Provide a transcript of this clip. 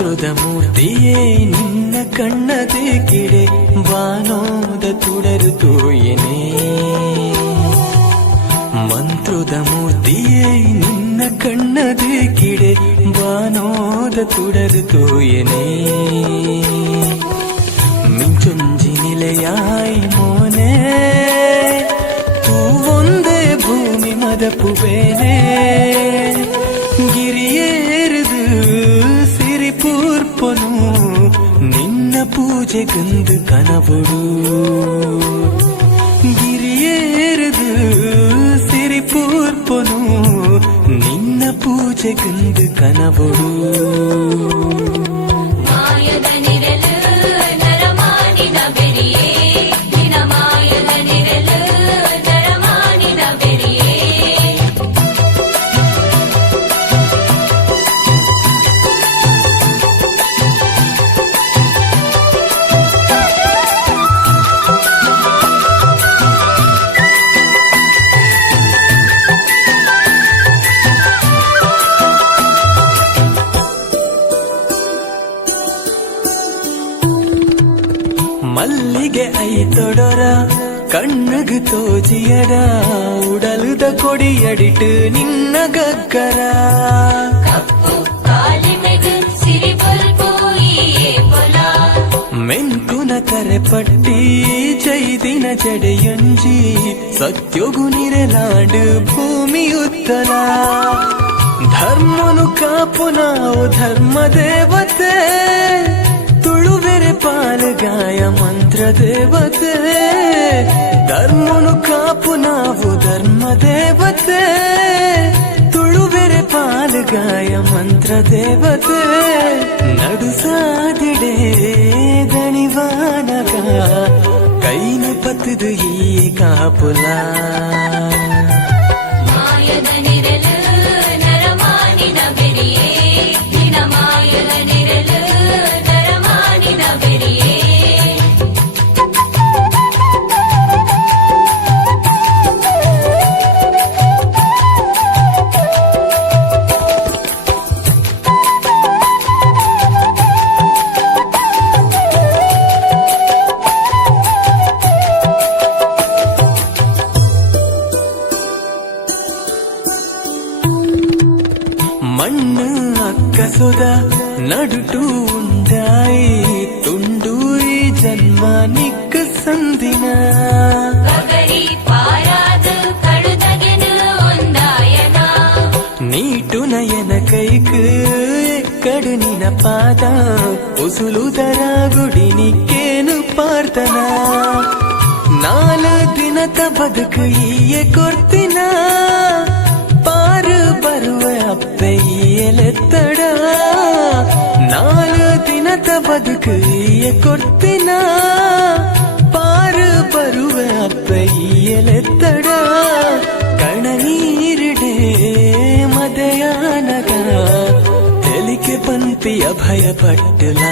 ಮಂತ್ರದ ಮೂರ್ತಿಯೇ ನಿನ್ನ ಕಣ್ಣದೆ ಕಿಡೆ ಬಾನೋದ ತುಡರು ತೋಯನೆ ಮಂತ್ರದ ಮೂರ್ತಿಯೇ ನಿನ್ನ ಕಣ್ಣದೆ ಕಿಡೆ ಬಾನೋದ ತುಡರು ತೋಯನೆ ಮಿಂಚೊಂಜಿ ನಿಲೆಯಾಯಿ ಮೋನೆ ತೂವೊಂದೇ ಭೂಮಿ ಮದಪುಬೇನೆ ಗಿರಿಯೇರಿದು ಸಿರಿಪೂರ್ಪನು ನಿನ್ನ ಪೂಜೆಗಂದು ಕನಬುಡು ಗಿರಿಯೇರಿದು ಸಿರಿಪೂರ್ಪನು ನಿನ್ನ ಪೂಜೆಗಂದು ಕನಬುಡು ಮಲ್ಲಿಗೆ ಐತೊಡರ ಕಣ್ಣುಗು ತೋಜಿಯಡ ಉಡಲುದ ಕೊಡಿಯಡಿಟು ನಿನ್ನ ಗಗ್ಗರ ಮೆಂಕುನ ಕರೆಪಟ್ಟಿ ಚೈದಿನ ಜಡೆಯೊಂಜಿ ಸತ್ಯೊಗು ನಿರೆಲಾಡು ಭೂಮಿ ಉತ್ತಲ ಧರ್ಮನು ಕಾಪುನಾವು ಧರ್ಮ ದೇವತೆ ತುಳುವೆರೆ ಪಾಲಗಾಯ ಮಂತ್ರ ದೇವತೆ ಧರ್ಮನು ಕಾಪು ನಾವು ಧರ್ಮ ದೇವತೆ ತುಳುವೆರೆ ಪಾಲಗಾಯ ಮಂತ್ರ ದೇವತೆ ನಡು ಸಾದಿಡೆ ದಣಿವಾನಗ ಕೈನು ಪತ್ತದು ಈ ಕಾಪುಲ ಮಣ್ಣು ಅಕ್ಕಸೊದ ನಡುಟು ಉಂಡಾಯಿ ತುಂಡು ಈ ಜನ್ಮ ನಿಕ್ಕ ಸಂದಿನ ನೀಟು ನಯನ ಕೈಕು ಎಕ್ಕಡು ನಿನ ಪಾದ ಉಸುಲುದರ ಗುಡಿ ನಿಕ್ಕೇನು ಪಾರ್ತನ ನಾಲು ದಿನದ ಬದುಕು ಈಯೆ ಕೊಡ್ತಿನ ಪಾರು ಬರುವ ಅಪ್ಪೆ ಎಲೆತ್ತಡ ನಾಲು ದಿನದ ಬದುಕು ಈಯೆ ಕೊಡ್ತಿನ ಪಾರು ಬರುವ ಅಪ್ಪೆ ಎಲೆತ್ತಡ ಕಣ ನೀರಿಡೆ ಮದಯಾನಗ ತೆಲಿಕೆ ಪಂಪಿಯ ಭಯಪಟ್ಟಲ